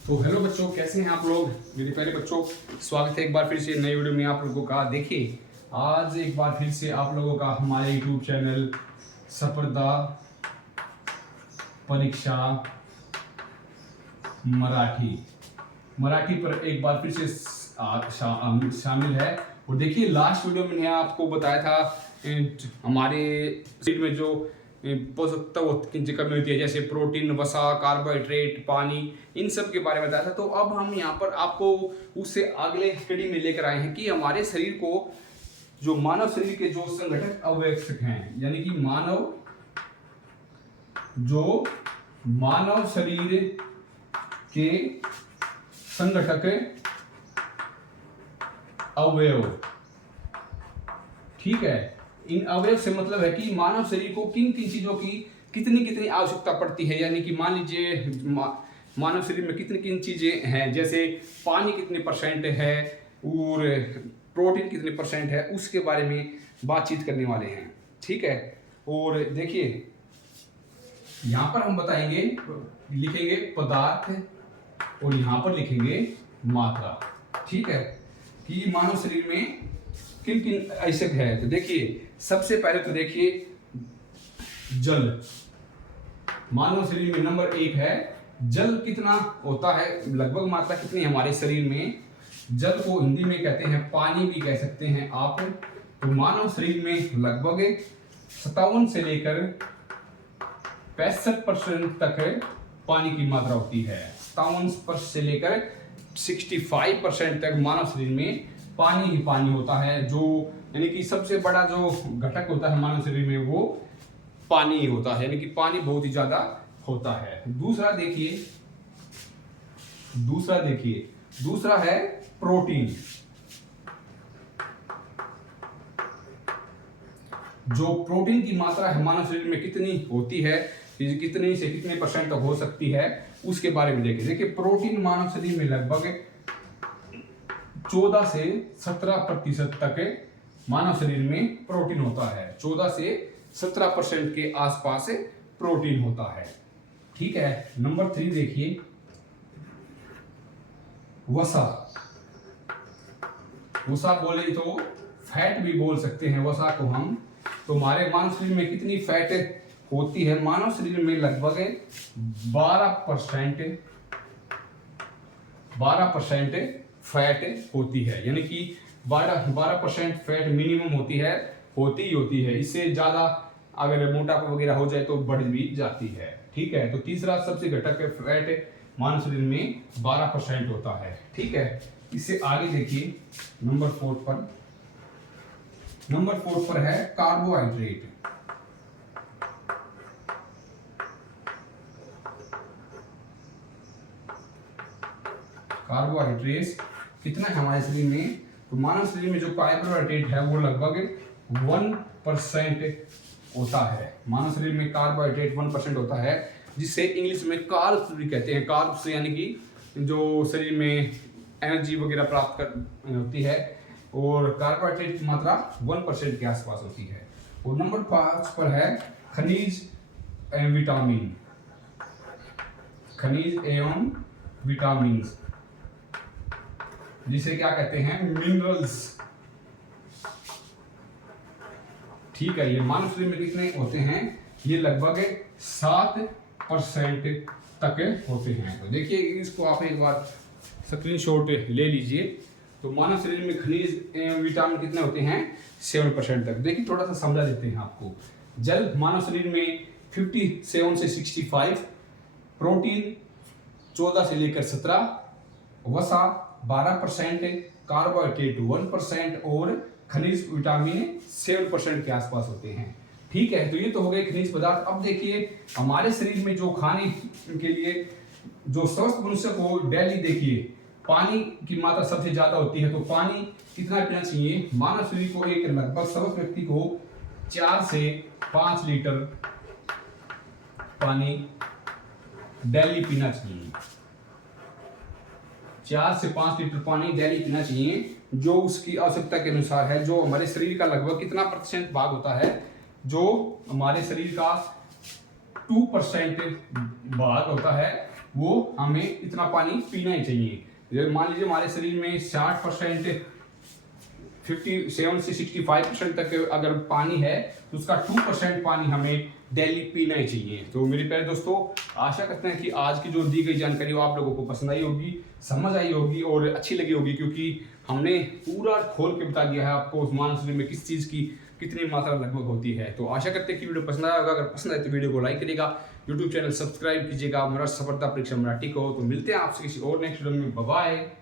तो हेलो बच्चों, कैसे हैं आप लोग। मेरे प्यारे बच्चों, स्वागत है एक बार फिर से नई वीडियो में आप लोगों का। देखिए, आज एक बार फिर से आप लोगों का हमारे यूट्यूब चैनल स्पर्धा परीक्षा मराठी पर एक बार फिर से शामिल है। और देखिए, लास्ट वीडियो में मैंने आपको बताया था हमारे शरीर में जो पोषक तत्व की कमी होती है, जैसे प्रोटीन, वसा, कार्बोहाइड्रेट, पानी, इन सब के बारे में बताया था। तो अब हम यहाँ पर आपको उससे अगले स्टडी में लेकर आए हैं कि हमारे शरीर को जो मानव शरीर के जो संगठक आवश्यक हैं, यानी कि मानव शरीर के संगठक अवयव, ठीक है। इन अवयव से मतलब है कि मानव शरीर को किन किन चीजों की कितनी कितनी आवश्यकता पड़ती है। यानी कि मान लीजिए मानव शरीर में कितनी किन चीजें हैं, जैसे पानी कितने परसेंट है और प्रोटीन कितने परसेंट है, उसके बारे में बातचीत करने वाले हैं, ठीक है। और देखिए, यहां पर हम बताएंगे, लिखेंगे पदार्थ और यहां पर लिखेंगे मात्रा, ठीक है, कि मानव शरीर में किन किन आवश्यक है। तो देखिए, सबसे पहले तो देखिए जल। मानव शरीर में नंबर 1 है जल। कितना होता है, लगभग मात्रा कितनी है हमारे शरीर में। जल को हिंदी में कहते हैं पानी भी कह सकते हैं आप। तो मानव शरीर में लगभग 57 से लेकर 65% तक पानी की मात्रा होती है। 57% से लेकर 65% तक मानव शरीर में पानी ही पानी होता है। जो यानी कि सबसे बड़ा जो घटक होता है मानव शरीर में, वो पानी ही होता है, यानी कि पानी बहुत ही ज्यादा होता है। दूसरा देखिए दूसरा है प्रोटीन। जो प्रोटीन की मात्रा है मानव शरीर में कितनी होती है, कितने से कितने परसेंट तक हो सकती है, उसके बारे में देखिए। प्रोटीन मानव शरीर में लगभग 14 से 17% तक मानव शरीर में प्रोटीन होता है। 14 से 17% के आसपास प्रोटीन होता है, ठीक है। नंबर 3 देखिए वसा। वसा बोले तो फैट भी बोल सकते हैं वसा को हम। तो हमारे मानव शरीर में कितनी फैट होती है, मानव शरीर में लगभग 12% फैट होती है। यानी कि 12% फैट मिनिमम होती है। इससे ज्यादा अगर मोटापा वगैरह हो जाए तो बढ़ भी जाती है, ठीक है। तो तीसरा सबसे घटक फैट मानव शरीर में 12% होता है, ठीक है। इससे आगे देखिए नंबर 4 पर है कार्बोहाइड्रेट। कार्बोहाइड्रेट कितना है हमारे शरीर में। तो मानव शरीर में जो कार्बोहाइड्रेट है वो लगभग 1% होता है। मानव शरीर में कार्बोहाइड्रेट 1% होता है, जिसे इंग्लिश में कार्ब्स भी कहते हैं। कार्ब्स यानी कि जो शरीर में एनर्जी वगैरह प्राप्त होती है। और कार्बोहाइड्रेट की मात्रा 1% के आसपास होती है। और नंबर 5 पर है खनिज एवं विटामिन, जिसे क्या कहते हैं, मिनरल्स, ठीक है। ये मानव शरीर में कितने होते हैं, ये लगभग 7% तक होते हैं। तो देखिए, इसको आप एक बार स्क्रीनशॉट ले लीजिए। तो मानव शरीर में खनिज एवं विटामिन कितने होते हैं, 7% तक। देखिए, थोड़ा सा समझा देते हैं आपको। जल मानव शरीर में 57 से 65, प्रोटीन 14 से लेकर 17, वसा 12%, कार्बोहाइड्रेट 1% और खनिज विटामिन 7% के आसपास होते हैं, ठीक है। तो ये तो हो गए खनिज पदार्थ। अब देखिए, हमारे शरीर में जो खाने के लिए जो स्वस्थ मनुष्य को डेली देखिए पानी की मात्रा सबसे ज्यादा होती है। तो पानी कितना पीना चाहिए, मानव शरीर को एक लगभग स्वस्थ व्यक्ति को 4 से 5 लीटर पानी डेली पीना चाहिए। 4 से 5 लीटर पानी डेली पीना चाहिए, जो उसकी आवश्यकता के अनुसार है। जो हमारे शरीर का लगभग कितना % भाग होता है, जो हमारे शरीर का 2% भाग होता है वो हमें इतना पानी पीना ही चाहिए। जब मान लीजिए हमारे शरीर में 60% 57 से 65% तक अगर पानी है तो उसका 2% पानी हमें डेली पीना ही चाहिए। तो मेरे प्यारे दोस्तों, आशा करते हैं कि आज की जो दी गई जानकारी वो आप लोगों को पसंद आई होगी, समझ आई होगी और अच्छी लगी होगी, क्योंकि हमने पूरा खोल के बता दिया है आपको उस मानव शरीर में किस चीज़ की कितनी मात्रा लगभग होती है। तो आशा करते हैं कि वीडियो पसंद आया होगा। अगर पसंद आए तो वीडियो को लाइक करिएगा, यूट्यूब चैनल सब्सक्राइब कीजिएगा। मेरा सफलता परीक्षा मराठी को। तो मिलते हैं आपसे किसी और नेक्स्ट वीडियो में। Bye bye.